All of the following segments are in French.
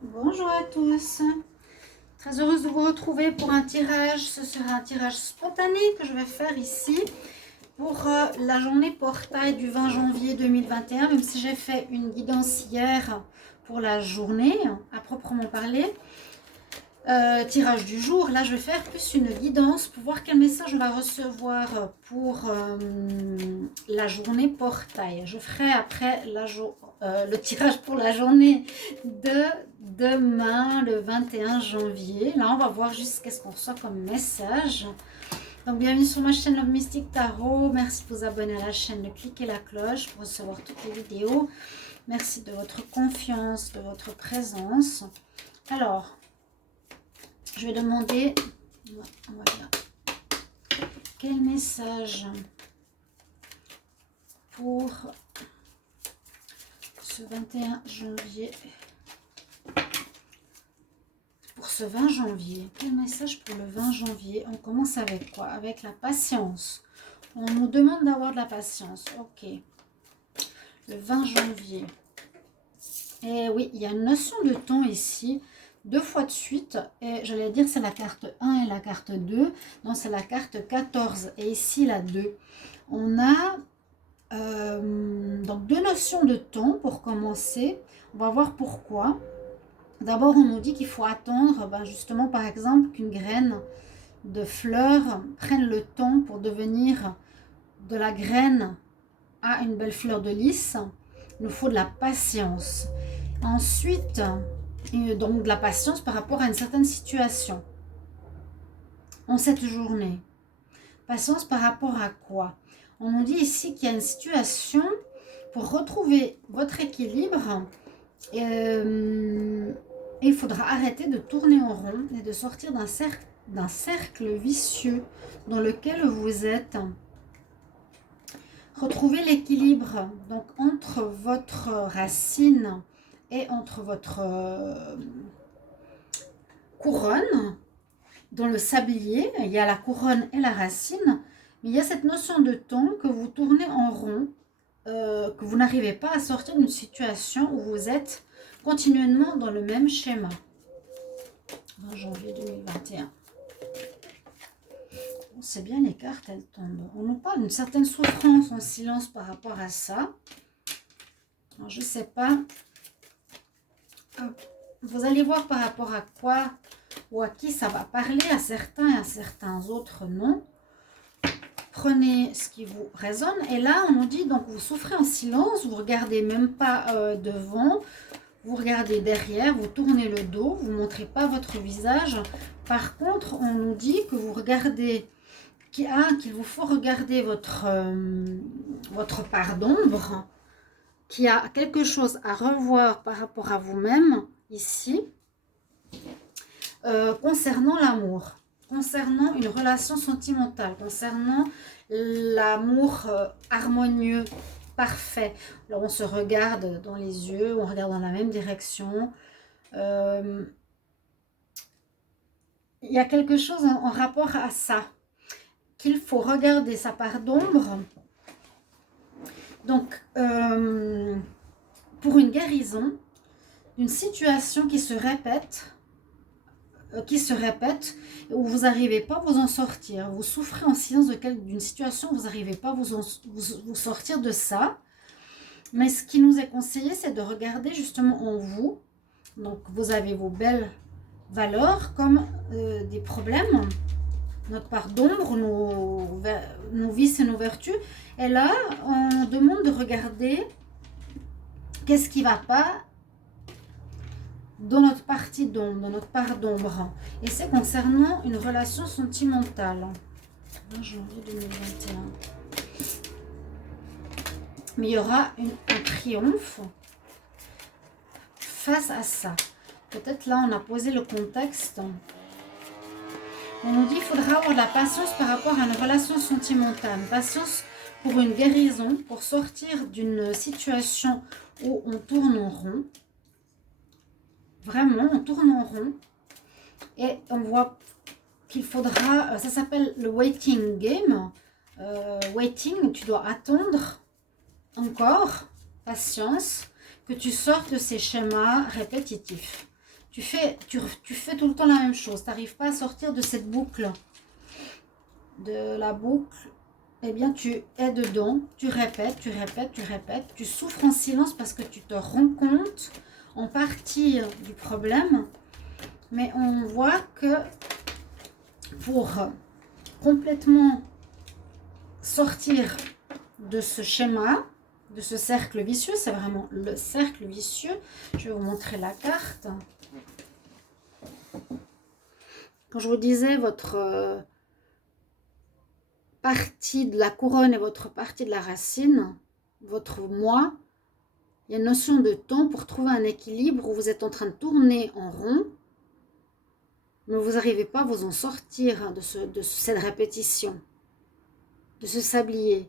Bonjour à tous, très heureuse de vous retrouver pour un tirage. Ce sera un tirage spontané que je vais faire ici pour la journée portail du 20 janvier 2021, même si j'ai fait une guidance hier pour la journée à proprement parler. Tirage du jour, là je vais faire plus une guidance pour voir quel message on va recevoir pour la journée portail. Je ferai après le tirage pour la journée de demain, le 21 janvier. Là on va voir juste qu'est-ce qu'on reçoit comme message. Donc bienvenue sur ma chaîne Love Mystic Tarot. Merci de vous abonner à la chaîne, de cliquer la cloche pour recevoir toutes les vidéos. Merci de votre confiance, de votre présence. Alors, je vais demander, voilà, quel message pour ce 21 janvier, pour ce 20 janvier, quel message pour le 20 janvier? On commence avec quoi? Avec la patience. On nous demande d'avoir de la patience, ok. Le 20 janvier. Et oui, il y a une notion de temps ici. Deux fois de suite, et j'allais dire c'est la carte 1 et la carte 2, non c'est la carte 14 et ici la 2. On a donc deux notions de temps pour commencer. On va voir pourquoi. D'abord on nous dit qu'il faut attendre justement par exemple qu'une graine de fleur prenne le temps pour devenir de la graine à une belle fleur de lys. Il nous faut de la patience. Ensuite, donc de la patience par rapport à une certaine situation en cette journée. Patience par rapport à quoi? On nous dit ici qu'il y a une situation pour retrouver votre équilibre. Il faudra arrêter de tourner en rond et de sortir d'un cercle vicieux dans lequel vous êtes. Retrouvez l'équilibre donc entre votre racine et entre votre couronne. Dans le sablier, il y a la couronne et la racine, mais il y a cette notion de temps que vous tournez en rond, que vous n'arrivez pas à sortir d'une situation où vous êtes continuellement dans le même schéma. 20 janvier 2021. C'est bien, les cartes, elles tombent. On nous parle d'une certaine souffrance en silence par rapport à ça. Alors, je ne sais pas. Vous allez voir par rapport à quoi ou à qui ça va parler, à certains et à certains autres non. Prenez ce qui vous résonne. Et là, on nous dit, donc vous souffrez en silence, vous ne regardez même pas devant, vous regardez derrière, vous tournez le dos, vous ne montrez pas votre visage. Par contre, on nous dit que vous regardez, qu'il vous faut regarder votre part d'ombre, qu'il y a quelque chose à revoir par rapport à vous-même ici. Concernant l'amour, concernant une relation sentimentale, concernant l'amour harmonieux, parfait. Alors on se regarde dans les yeux, on regarde dans la même direction. Il y a quelque chose en rapport à ça, qu'il faut regarder sa part d'ombre. Donc, pour une guérison d'une situation qui se répète, où vous n'arrivez pas à vous en sortir. Vous souffrez en silence d'une situation où vous n'arrivez pas à vous sortir de ça. Mais ce qui nous est conseillé, c'est de regarder justement en vous. Donc, vous avez vos belles valeurs comme des problèmes, notre part d'ombre, nos vices et nos vertus. Et là, on demande de regarder qu'est-ce qui ne va pas dans notre partie d'ombre, dans notre part d'ombre. Et c'est concernant une relation sentimentale. 20 janvier 2021. Mais il y aura un triomphe face à ça. Peut-être là, on a posé le contexte. On nous dit qu'il faudra avoir de la patience par rapport à une relation sentimentale. Patience pour une guérison, pour sortir d'une situation où on tourne en rond. Vraiment, on tourne en rond et on voit qu'il faudra, ça s'appelle le waiting game. Waiting, tu dois attendre encore, patience, que tu sortes de ces schémas répétitifs. tu fais tout le temps la même chose. Tu n'arrives pas à sortir de cette boucle. De la boucle, eh bien, tu es dedans. Tu répètes, tu répètes, tu répètes. Tu souffres en silence parce que tu te rends compte en partie du problème. Mais on voit que pour complètement sortir de ce schéma, de ce cercle vicieux, c'est vraiment le cercle vicieux. Je vais vous montrer la carte. Quand je vous disais votre partie de la couronne et votre partie de la racine, votre moi, il y a une notion de temps pour trouver un équilibre où vous êtes en train de tourner en rond, mais vous n'arrivez pas à vous en sortir de cette répétition, de ce sablier.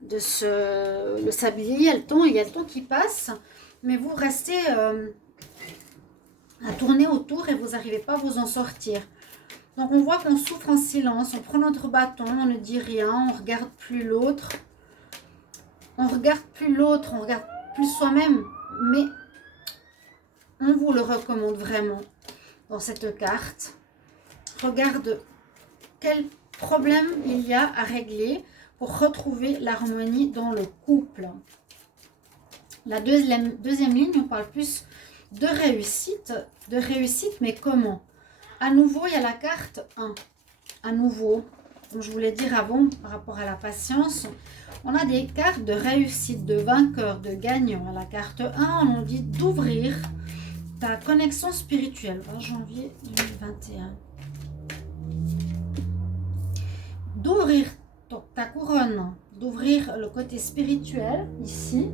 Le sablier, il y a le temps qui passe, mais vous restez à tourner autour et vous n'arrivez pas à vous en sortir. Donc on voit qu'on souffre en silence, on prend notre bâton, on ne dit rien, on ne regarde plus l'autre. On regarde plus l'autre, on regarde plus soi-même, mais on vous le recommande vraiment dans cette carte. Regarde quel problème il y a à régler pour retrouver l'harmonie dans le couple. La deuxième ligne, on parle plus de réussite, mais comment? À nouveau, il y a la carte 1. À nouveau, comme je voulais dire avant, par rapport à la patience, on a des cartes de réussite, de vainqueur, de gagnant. À la carte 1, on nous dit d'ouvrir ta connexion spirituelle. 20 janvier 2021. D'ouvrir ta couronne, d'ouvrir le côté spirituel, ici.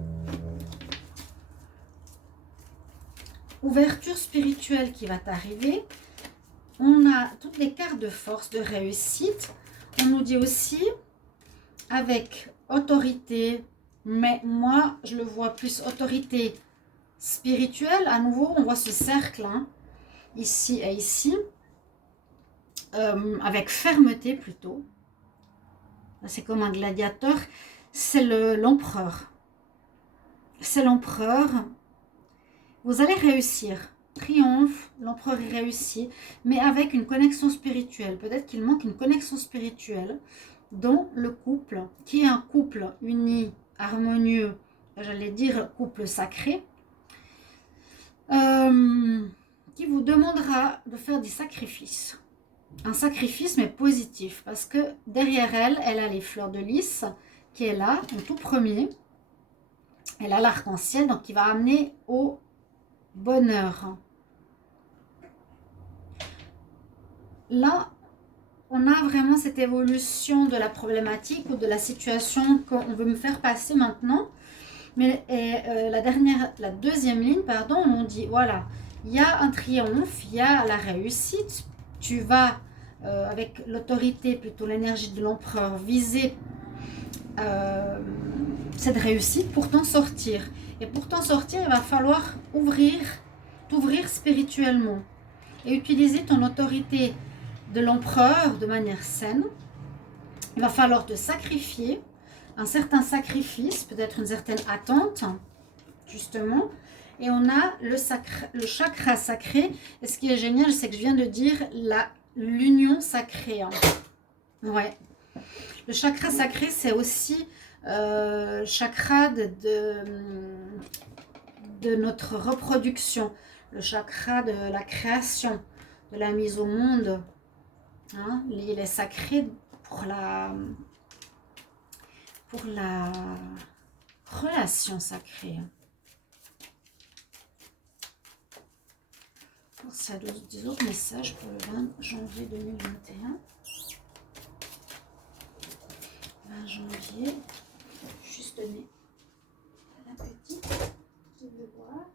Ouverture spirituelle qui va t'arriver. On a toutes les cartes de force, de réussite. On nous dit aussi avec autorité, mais moi je le vois plus autorité spirituelle. À nouveau, on voit ce cercle, hein, ici et ici, avec fermeté plutôt. C'est comme un gladiateur. C'est l'empereur. C'est l'empereur. Vous allez réussir. Triomphe, l'empereur est réussi, mais avec une connexion spirituelle. Peut-être qu'il manque une connexion spirituelle dans le couple, qui est un couple uni, harmonieux, j'allais dire couple sacré, qui vous demandera de faire des sacrifices. Un sacrifice, mais positif, parce que derrière elle, elle a les fleurs de lys, qui est là, en tout premier. Elle a l'arc-en-ciel, donc qui va amener au bonheur. Là, on a vraiment cette évolution de la problématique ou de la situation qu'on veut me faire passer maintenant. Mais la deuxième ligne, pardon, on nous dit, voilà, il y a un triomphe, il y a la réussite. Tu vas, avec l'autorité, plutôt l'énergie de l'empereur, viser cette réussite pour t'en sortir. Et pour t'en sortir, il va falloir t'ouvrir spirituellement et utiliser ton autorité de l'empereur de manière saine. Il va falloir te sacrifier, un certain sacrifice, peut-être une certaine attente, justement. Et on a le chakra sacré. Et ce qui est génial, c'est que je viens de dire l'union sacrée. Hein. Ouais. Le chakra sacré, c'est aussi chakra de notre reproduction, le chakra de la création, de la mise au monde. Hein, il est sacré pour la relation sacrée. Ça a des autres messages pour le 20 janvier 2021. 20 janvier, juste donner la petite qui veut boire.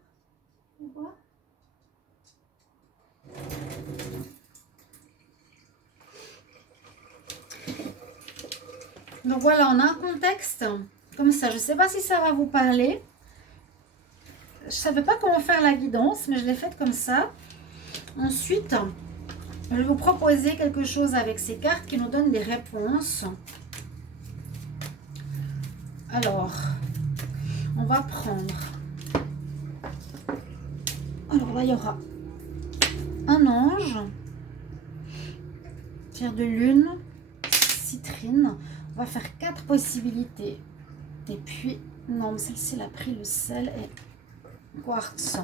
Donc voilà, on a un contexte comme ça. Je ne sais pas si ça va vous parler. Je ne savais pas comment faire la guidance, mais je l'ai faite comme ça. Ensuite, je vais vous proposer quelque chose avec ces cartes qui nous donnent des réponses. Alors, on va prendre... Alors là, il y aura un ange, pierre de lune, citrine. On va faire 4 possibilités. Et puis, non, mais celle-ci, elle a pris le sel et quartz.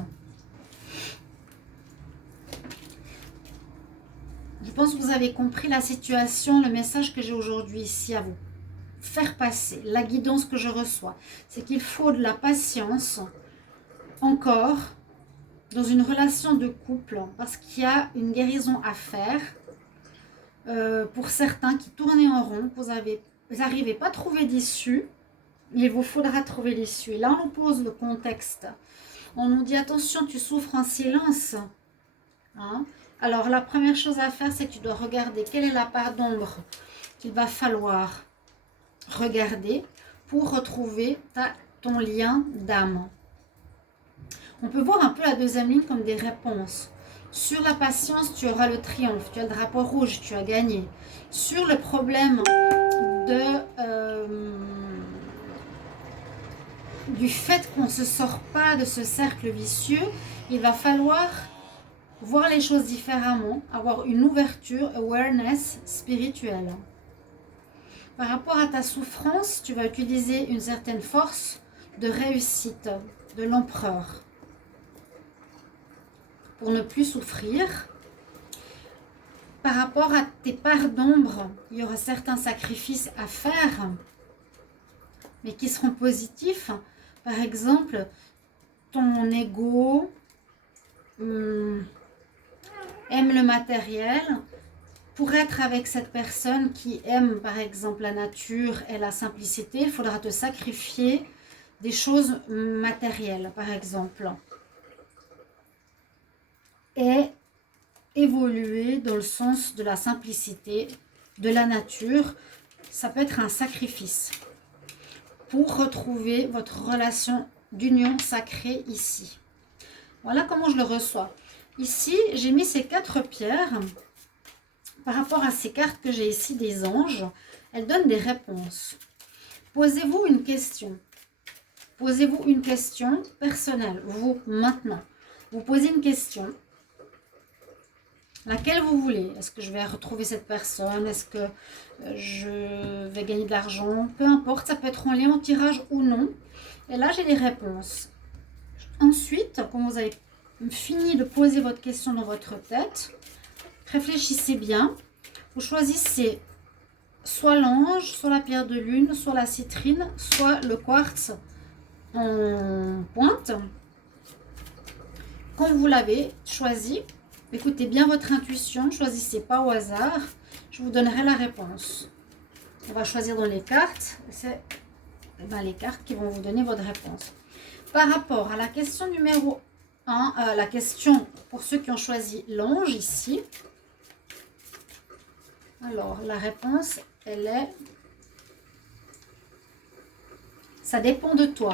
Je pense que vous avez compris la situation, le message que j'ai aujourd'hui ici à vous faire passer, la guidance que je reçois. C'est qu'il faut de la patience encore dans une relation de couple parce qu'il y a une guérison à faire. Pour certains qui tournaient en rond, vous n'arrivez pas à trouver d'issue, il vous faudra trouver l'issue. Et là, on nous pose le contexte. On nous dit, attention, tu souffres en silence. Hein? Alors, la première chose à faire, c'est que tu dois regarder quelle est la part d'ombre qu'il va falloir regarder pour retrouver ton lien d'âme. On peut voir un peu la deuxième ligne comme des réponses. Sur la patience, tu auras le triomphe, tu as le drapeau rouge, tu as gagné. Sur le problème du fait qu'on ne se sort pas de ce cercle vicieux, il va falloir voir les choses différemment, avoir une ouverture, awareness spirituelle. Par rapport à ta souffrance, tu vas utiliser une certaine force de réussite de l'empereur pour ne plus souffrir. Par rapport à tes parts d'ombre, il y aura certains sacrifices à faire, mais qui seront positifs. Par exemple, ton ego aime le matériel. Pour être avec cette personne qui aime, par exemple, la nature et la simplicité, il faudra te sacrifier des choses matérielles, par exemple. Et évoluer dans le sens de la simplicité, de la nature, ça peut être un sacrifice pour retrouver votre relation d'union sacrée ici. Voilà comment je le reçois. Ici, j'ai mis ces 4 pierres. Par rapport à ces cartes que j'ai ici des anges, elles donnent des réponses. Posez-vous une question. Posez-vous une question personnelle, vous, maintenant. Vous posez une question. Laquelle vous voulez. Est-ce que je vais retrouver cette personne? Est-ce que je vais gagner de l'argent? Peu importe, ça peut être en lien au tirage ou non. Et là, j'ai des réponses. Ensuite, quand vous avez fini de poser votre question dans votre tête, réfléchissez bien. Vous choisissez soit l'ange, soit la pierre de lune, soit la citrine, soit le quartz en pointe. Quand vous l'avez choisi, écoutez bien votre intuition, choisissez pas au hasard. Je vous donnerai la réponse. On va choisir dans les cartes. C'est les cartes qui vont vous donner votre réponse. Par rapport à la question numéro 1, la question pour ceux qui ont choisi l'ange ici. Alors, la réponse, elle est... Ça dépend de toi.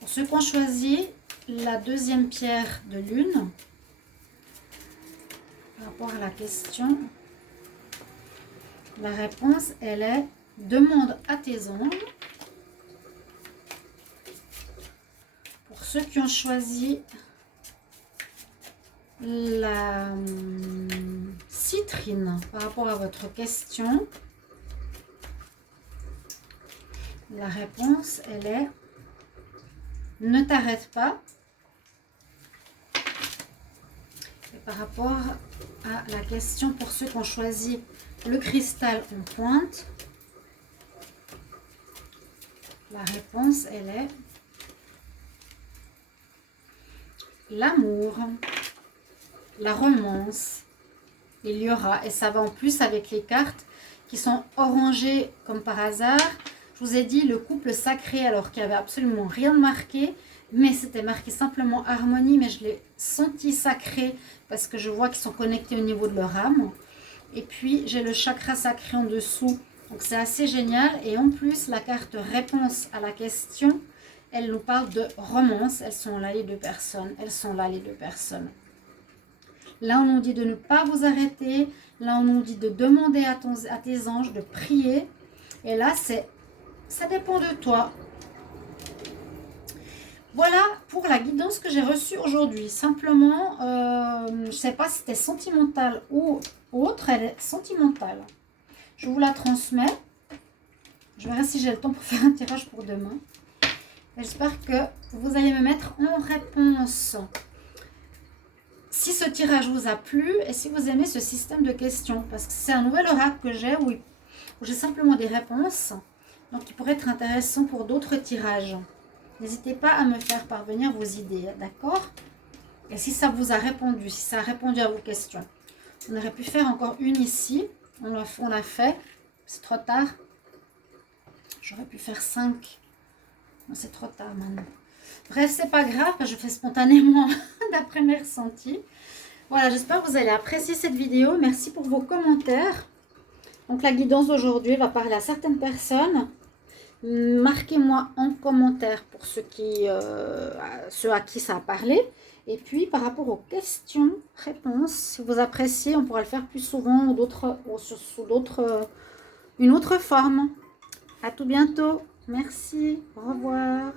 Pour ceux qui ont choisi la deuxième pierre de lune, par rapport à la question, la réponse, elle est « Demande à tes anges ». Pour ceux qui ont choisi la citrine par rapport à votre question, la réponse, elle est « Ne t'arrête pas ». Et par rapport à la question pour ceux qui ont choisi le cristal en pointe, la réponse, elle est l'amour, la romance. Il y aura, et ça va en plus avec les cartes qui sont orangées comme par hasard. Je vous ai dit le couple sacré alors qu'il n'y avait absolument rien de marqué, mais c'était marqué simplement harmonie, mais je l'ai senti sacré parce que je vois qu'ils sont connectés au niveau de leur âme. Et puis j'ai le chakra sacré en dessous, donc c'est assez génial. Et en plus la carte réponse à la question, elle nous parle de romance. Elles sont là les deux personnes, elles sont là les deux personnes. Là on nous dit de ne pas vous arrêter, là on nous dit de demander à tes anges, de prier. Et là ça dépend de toi. Voilà pour pour la guidance que j'ai reçue aujourd'hui. Simplement, je ne sais pas si c'était sentimental ou autre, elle est sentimentale. Je vous la transmets. Je verrai si j'ai le temps pour faire un tirage pour demain. J'espère que vous allez me mettre en réponse. Si ce tirage vous a plu et si vous aimez ce système de questions, parce que c'est un nouvel oracle que j'ai où j'ai simplement des réponses, donc il pourrait être intéressant pour d'autres tirages. N'hésitez pas à me faire parvenir vos idées, d'accord? Et si ça vous a répondu, si ça a répondu à vos questions. On aurait pu faire encore une ici, on l'a fait, c'est trop tard. J'aurais pu faire 5. C'est trop tard maintenant. Bref, c'est pas grave, je fais spontanément d'après mes ressentis. Voilà, j'espère que vous allez apprécier cette vidéo. Merci pour vos commentaires. Donc la guidance d'aujourd'hui va parler à certaines personnes. Marquez-moi en commentaire pour ceux à qui ça a parlé. Et puis par rapport aux questions, réponses, si vous appréciez, on pourra le faire plus souvent ou sous une autre forme. À tout bientôt. Merci. Au revoir.